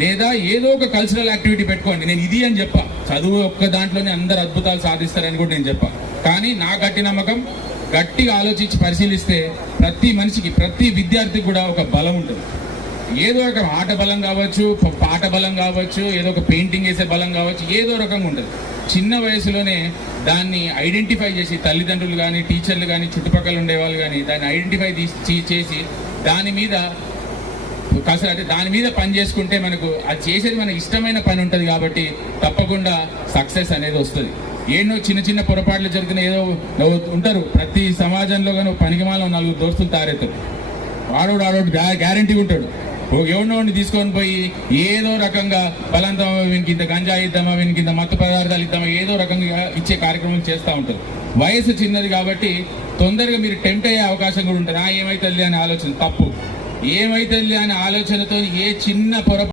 లేదా ఏదో ఒక కల్చరల్ యాక్టివిటీ పెట్టుకోండి. నేను ఇది అని చెప్పా, చదువు ఒక్క దాంట్లోనే అందరు అద్భుతాలు సాధిస్తారని కూడా నేను చెప్పా. కానీ నా గట్టి నమ్మకం, గట్టిగా ఆలోచించి పరిశీలిస్తే ప్రతి మనిషికి, ప్రతి విద్యార్థికి కూడా ఒక బలం ఉంటుంది. ఏదో ఒక ఆట బలం కావచ్చు, పాట బలం కావచ్చు, ఏదో ఒక పెయింటింగ్ వేసే బలం కావచ్చు, ఏదో రకంగా ఉంటుంది. చిన్న వయసులోనే దాన్ని ఐడెంటిఫై చేసి తల్లిదండ్రులు కానీ, టీచర్లు కానీ, చుట్టుపక్కల ఉండేవాళ్ళు కానీ దాన్ని ఐడెంటిఫై చేసి దాని మీద పని చేసుకుంటే మనకు అది చేసేది మనకు ఇష్టమైన పని ఉంటుంది. కాబట్టి తప్పకుండా సక్సెస్ అనేది వస్తుంది. ఏన్నో చిన్న చిన్న పొరపాట్లు జరిగిన ఏదో ఉంటారు ప్రతి సమాజంలో, కానీ పనికిమాల 4 దోస్తులు తారెత్తారు. ఆడోడు గ్యారంటీ ఉంటాడు. ఎవరినోడిని తీసుకొని పోయి ఏదో రకంగా బలంతమా, వీనికి ఇంత గంజా ఇద్దామా, వీనికి ఇంత మత్తు పదార్థాలు ఇద్దామా, ఏదో రకంగా ఇచ్చే కార్యక్రమం చేస్తూ ఉంటారు. వయసు చిన్నది కాబట్టి తొందరగా మీరు టెంప్ట్ అయ్యే అవకాశం కూడా ఉంటుంది. ఏమైతుంది అనే ఆలోచన తప్పు. ఏమైతుంది అనే ఆలోచనతో ఏ చిన్న పొరపాటు